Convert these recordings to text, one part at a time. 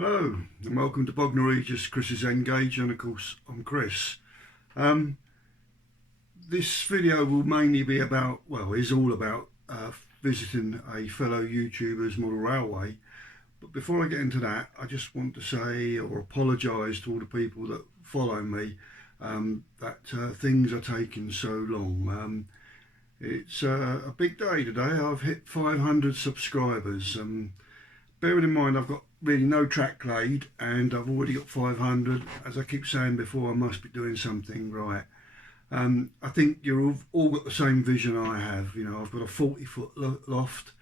Hello and welcome to Bognor, Regis, Chris's Engage, and of course I'm Chris. This video will mainly be about, is all about visiting a fellow YouTuber's model railway. But before I get into that, I just want to say or apologise to all the people that follow me that things are taking so long. It's a big day today. I've hit 500 subscribers. Bearing in mind I've got really no track laid and I've already got 500. As I keep saying before, I must be doing something right. I think you've all got the same vision I have. You know, I've got a 40-foot loft,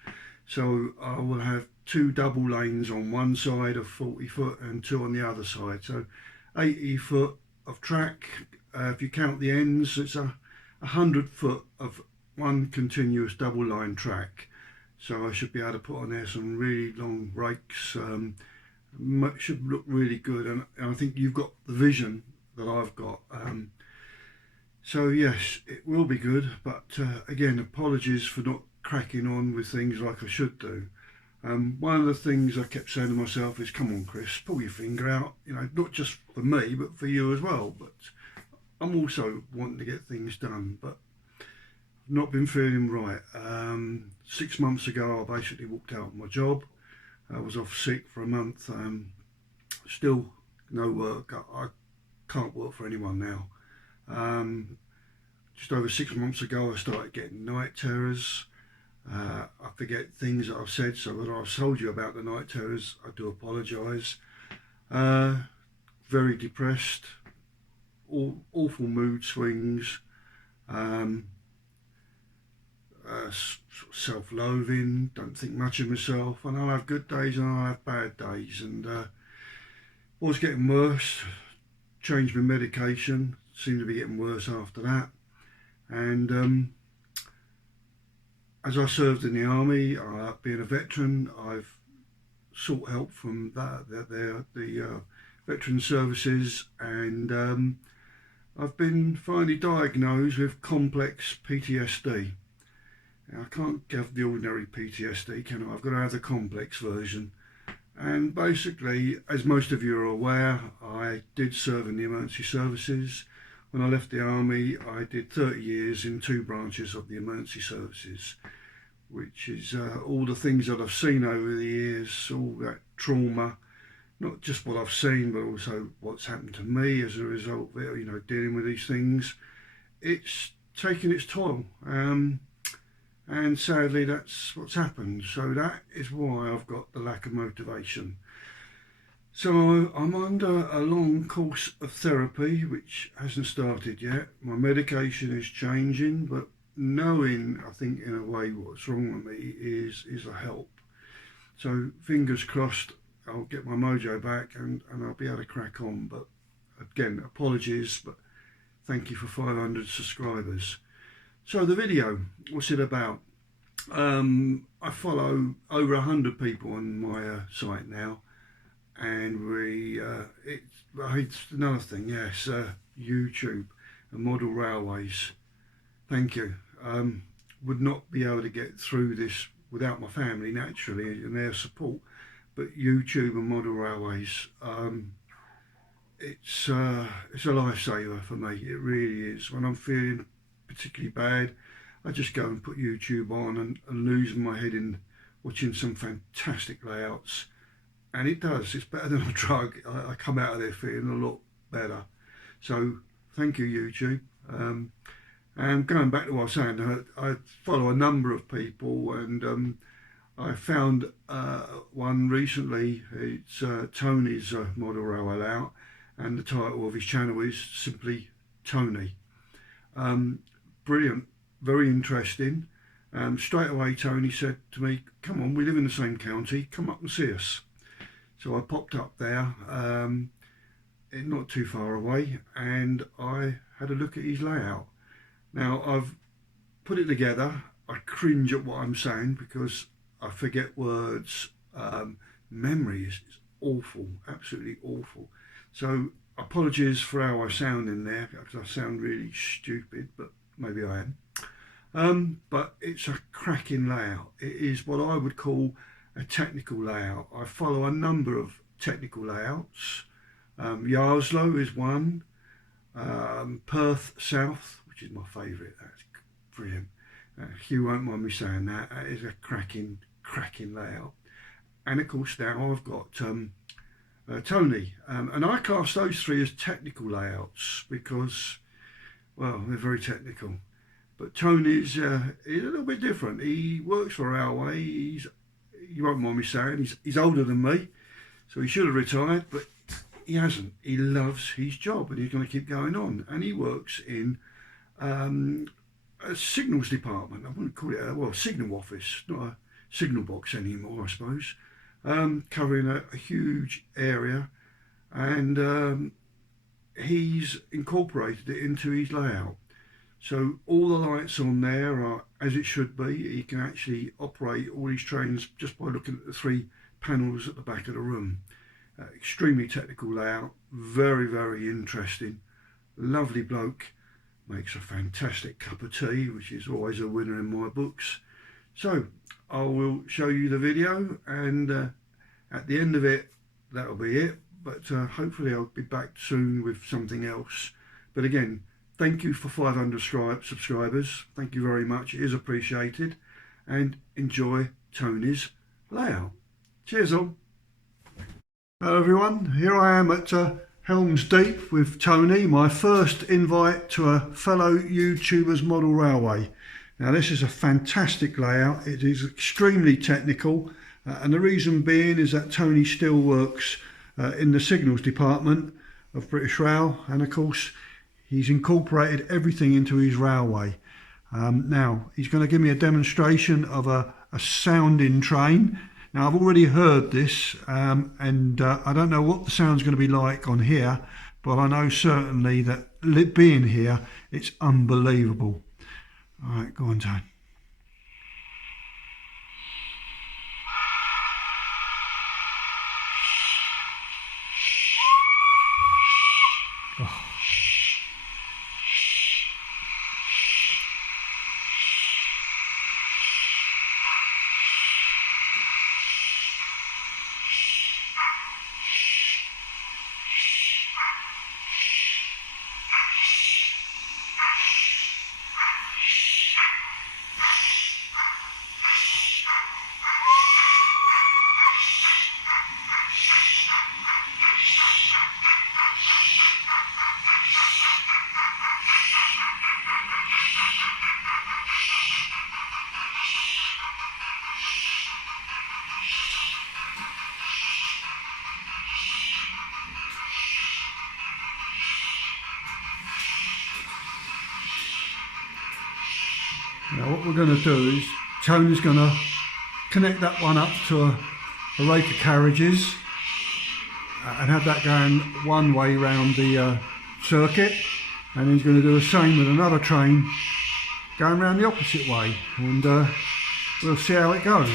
so I will have two double lanes on one side of 40 foot and two on the other side, so 80 foot of track. If you count the ends, it's 100 foot of one continuous double line track. So I should be able to put on there some really long rakes. Should look really good, and I think you've got the vision that I've got. So yes, it will be good, but again, apologies for not cracking on with things like I should do. One of the things I kept saying to myself is, come on Chris, pull your finger out, you know, not just for me but for you as well. But I'm also wanting to get things done, but not been feeling right. 6 months ago I basically walked out of my job. I was off sick for a month. Still no work. I can't work for anyone now. Just over 6 months ago I started getting night terrors. I forget things that I've said, so when I've told you about the night terrors, I do apologise. Very depressed, awful mood swings, self-loathing, don't think much of myself, and I'll have good days and I'll have bad days, and was getting worse. Changed my medication, seemed to be getting worse after that, and as I served in the army, being a veteran, I've sought help from the veteran services, and I've been finally diagnosed with complex PTSD. Now, I can't have the ordinary PTSD, can I? I've got to have the complex version. And basically, as most of you are aware, I did serve in the emergency services. When I left the army, I did 30 years in 2 branches of the emergency services, which is all the things that I've seen over the years, all that trauma, not just what I've seen, but also what's happened to me as a result of it, you know, dealing with these things. It's taken its toll. And sadly that's what's happened, so that is why I've got the lack of motivation. So I'm under a long course of therapy which hasn't started yet. My medication is changing, but knowing, I think in a way, what's wrong with me is a help. So fingers crossed I'll get my mojo back and I'll be able to crack on. But again, apologies, but thank you for 500 subscribers. So the video, what's it about? I follow over 100 people on my site now, and it's another thing, yes, YouTube and model railways. Thank you. Would not be able to get through this without my family, naturally, and their support, but YouTube and model railways, it's a lifesaver for me. It really is. When I'm feeling particularly bad, I just go and put YouTube on and lose my head in watching some fantastic layouts, and it does. It's better than a drug. I come out of there feeling a lot better. So thank you, YouTube. And going back to what I was saying, I follow a number of people, and I found one recently. It's Tony's model railway layout, and the title of his channel is simply Tony. Brilliant, very interesting. Straight away Tony said to me, come on, we live in the same county, come up and see us. So I popped up there, not too far away, and I had a look at his layout. Now I've put it together. I cringe at what I'm saying because I forget words. Memory is awful, absolutely awful. So apologies for how I sound in there, because I sound really stupid, but maybe I am. But it's a cracking layout. It is what I would call a technical layout. I follow a number of technical layouts. Yarslow is one. Perth South, which is my favourite. That's brilliant. Hugh won't mind me saying that. That is a cracking layout. And of course now I've got Tony, and I class those three as technical layouts because, well, they're very technical. But Tony's a little bit different. He works for Railway. You won't mind me saying, he's older than me, so he should have retired, but he hasn't. He loves his job and he's going to keep going on. And he works in a signals department. I wouldn't call it a signal office, not a signal box anymore, I suppose. Covering a huge area, and he's incorporated it into his layout. So all the lights on there are as it should be. He can actually operate all these trains just by looking at the three panels at the back of the room. Extremely technical layout, very, very interesting. Lovely bloke, makes a fantastic cup of tea, which is always a winner in my books. So I will show you the video, and at the end of it, that'll be it. But hopefully I'll be back soon with something else. But again, thank you for 500 subscribers. Thank you very much. It is appreciated. And enjoy Tony's layout. Cheers all. Hello everyone. Here I am at Helm's Deep with Tony. My first invite to a fellow YouTuber's model railway. Now this is a fantastic layout. It is extremely technical, and the reason being is that Tony still works in the signals department of British Rail, and of course he's incorporated everything into his railway. Now he's going to give me a demonstration of a sounding train. Now I've already heard this, and I don't know what the sound's going to be like on here, but I know certainly that being here, it's unbelievable. All right, go on, Tony. Oh. Now what we're going to do is Tony's going to connect that one up to a rake of carriages and have that going one way round the circuit, and he's going to do the same with another train going round the opposite way, and we'll see how it goes.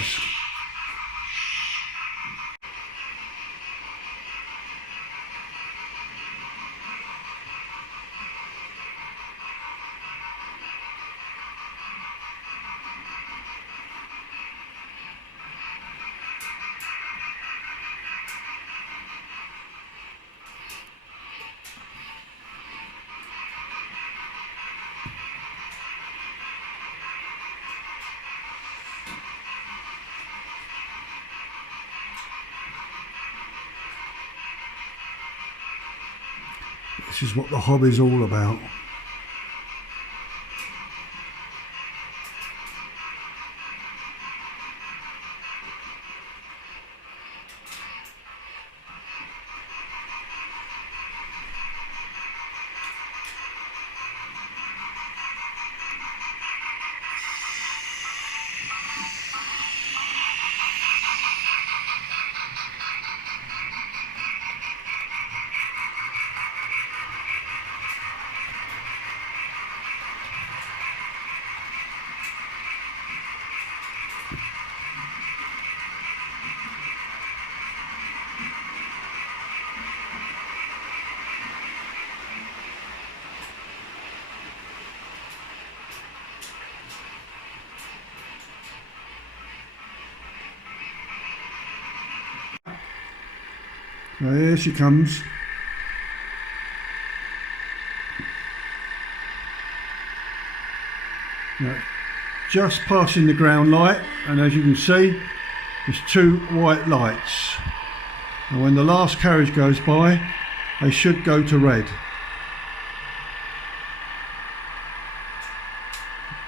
This is what the hobby's all about. So here she comes. Now, just passing the ground light, and as you can see, there's two white lights. And when the last carriage goes by, they should go to red.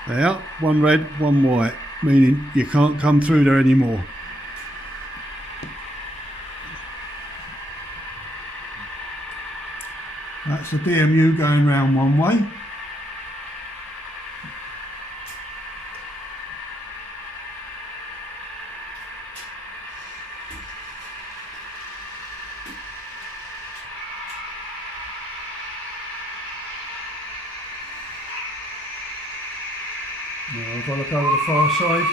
There, one red, one white, meaning you can't come through there anymore. That's the DMU going round one way. Now I've got to go to the far side.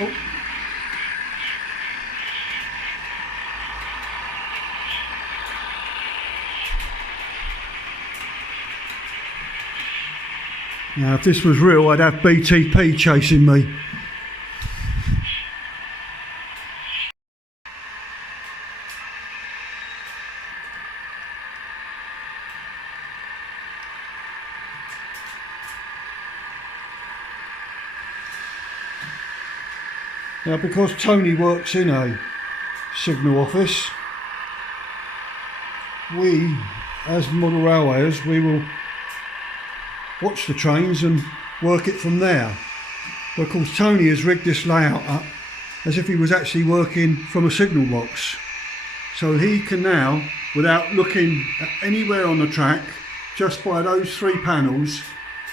Oh. Now, if this was real, I'd have BTP chasing me. Now, because Tony works in a signal office, we, as model railwayers, we will watch the trains and work it from there. But of course, Tony has rigged this layout up as if he was actually working from a signal box. So he can now, without looking at anywhere on the track, just by those three panels,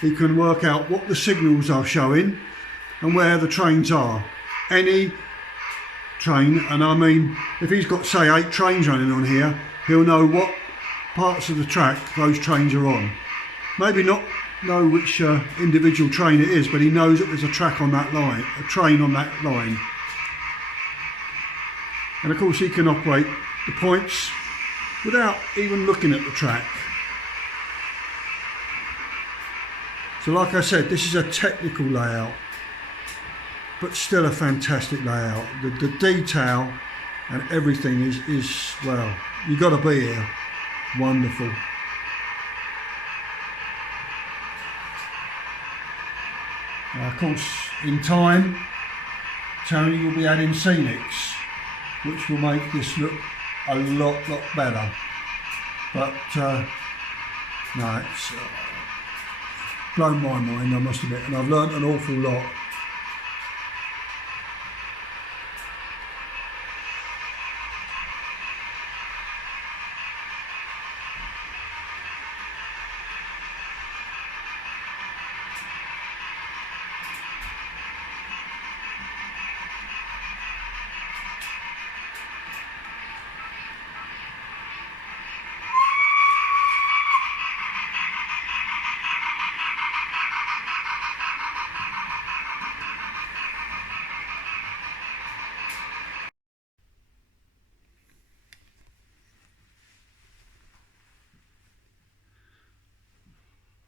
he can work out what the signals are showing and where the trains are. Any train, and I mean, if he's got, say, 8 trains running on here, he'll know what parts of the track those trains are on. Maybe not know which individual train it is, but he knows that there's a track on that line, a train on that line. And of course he can operate the points without even looking at the track. So like I said, this is a technical layout, but still a fantastic layout. The detail and everything is well, you've got to be here. Wonderful. Of course, in time, Tony will be adding scenics, which will make this look a lot better. But no, it's blown my mind, I must admit, and I've learnt an awful lot.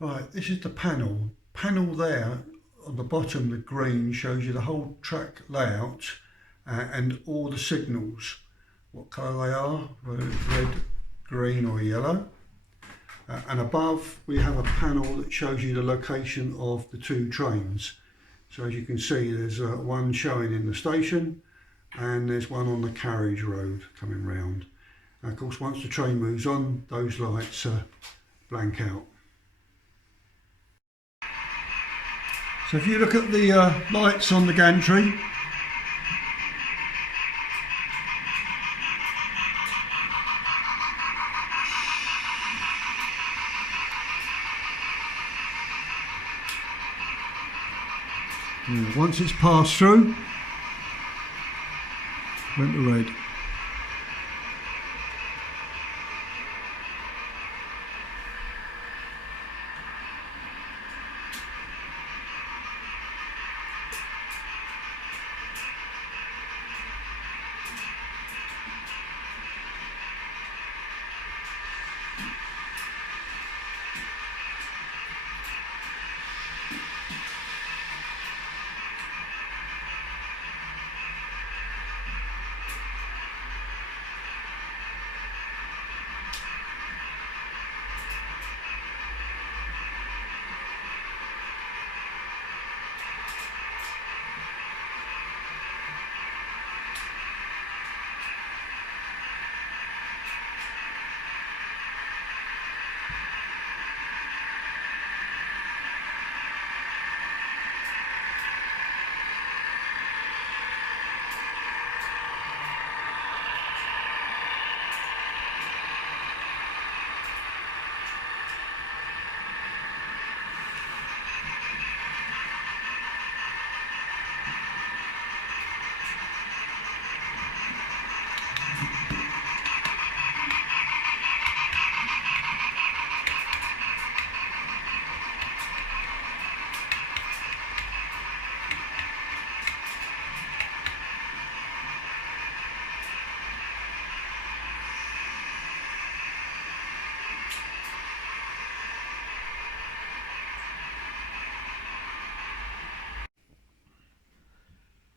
Right, this is the panel. Panel there on the bottom, the green, shows you the whole track layout and all the signals, what colour they are, red, green or yellow. And above we have a panel that shows you the location of the two trains. So as you can see, there's one showing in the station and there's one on the carriage road coming round. And of course, once the train moves on, those lights blank out. So if you look at the lights on the gantry, once it's passed through, went to red.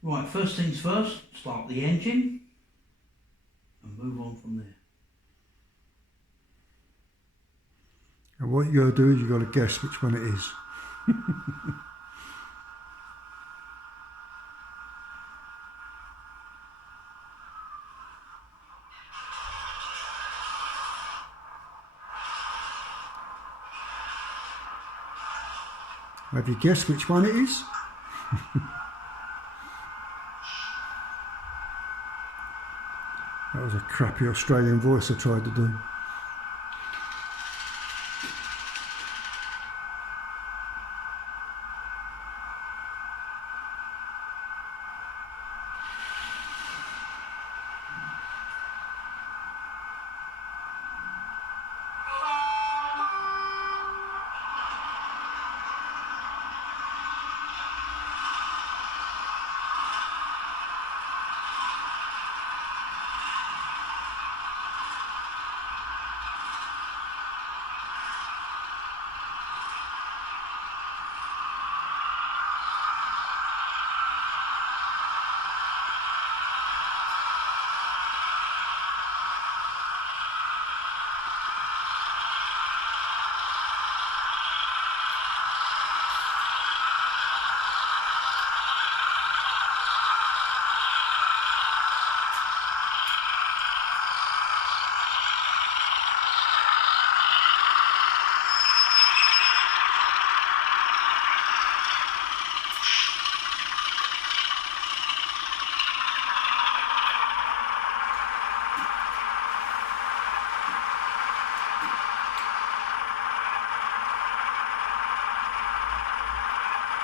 Right, first things first, start the engine and move on from there. And what you got to do is you've got to guess which one it is. Have you guessed which one it is? That was a crappy Australian voice I tried to do.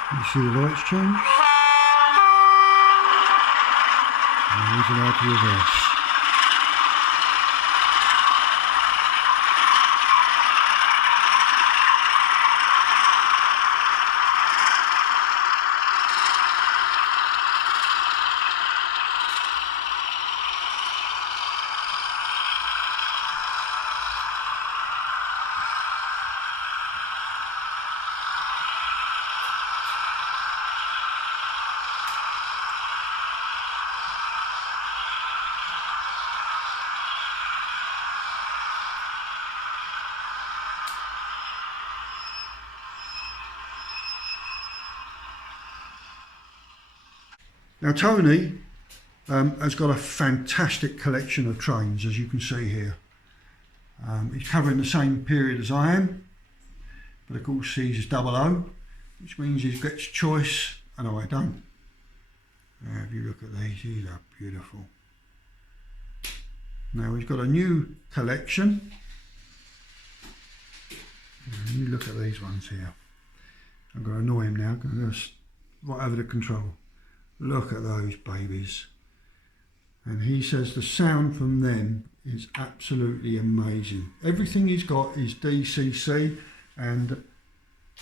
You see the lights change? And he's allowed to reverse. Now Tony has got a fantastic collection of trains, as you can see here. He's covering the same period as I am, but of course he's 00, which means he gets choice and I don't. If you look at these, these are beautiful. Now he's got a new collection. And you look at these ones here. I'm going to annoy him now, because right over the control. Look at those babies. And he says the sound from them is absolutely amazing. Everything he's got is DCC and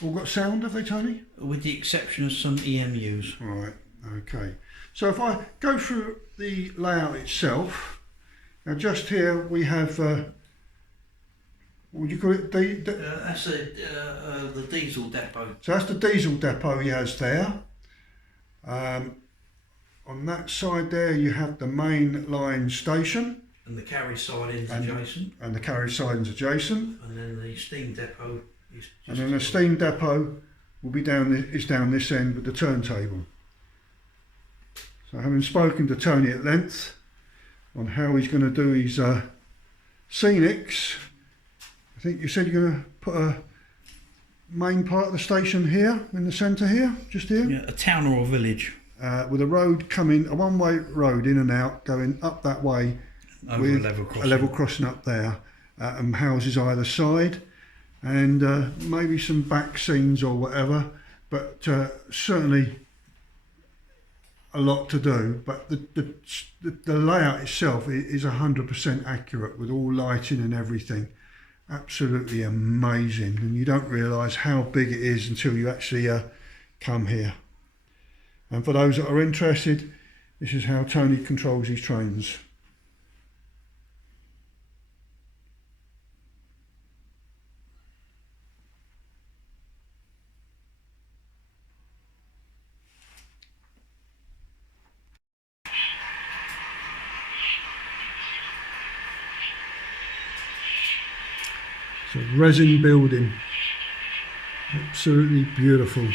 all got sound, have they, Tony? With the exception of some EMUs. Right, okay. So if I go through the layout itself, now just here we have, what would you call it? That's the diesel depot. So that's the diesel depot he has there. On that side there you have the main line station. And the carry sidings adjacent. And the carry sidings adjacent. And then the steam depot is just... And then the steam depot will be down this end with the turntable. So having spoken to Tony at length on how he's going to do his scenics, I think you said you're going to put a main part of the station here, in the centre here, just here? Yeah, a town or a village. With a road coming, a one-way road in and out, going up that way. Over with a level crossing up there, and houses either side, and maybe some back scenes or whatever, but certainly a lot to do. But the layout itself is 100% accurate with all lighting and everything. Absolutely amazing, and you don't realise how big it is until you actually come here. And for those that are interested, this is how Tony controls his trains. It's a resin building, absolutely beautiful.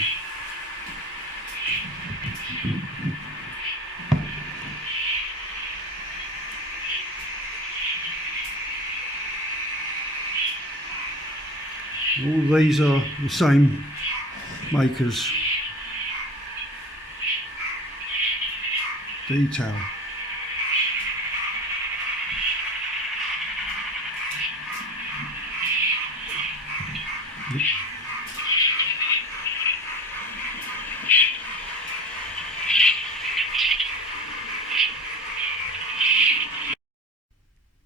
All these are the same makers. Detail.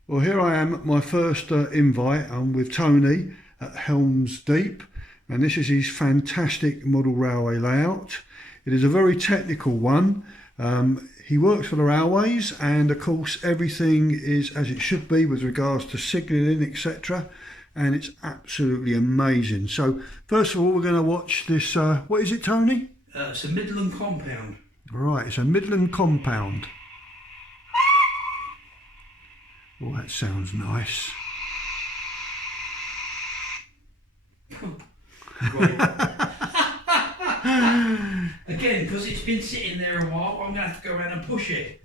Well, here I am at my first invite. I'm with Tony at Helm's Deep, and this is his fantastic model railway layout. It is a very technical one. He works for the railways, and of course everything is as it should be with regards to signalling, etc., and it's absolutely amazing. So first of all, we're going to watch this, what is it, Tony? It's a Midland compound. Right, it's a Midland compound. Oh, that sounds nice. Again, because it's been sitting there a while, I'm going to have to go around and push it.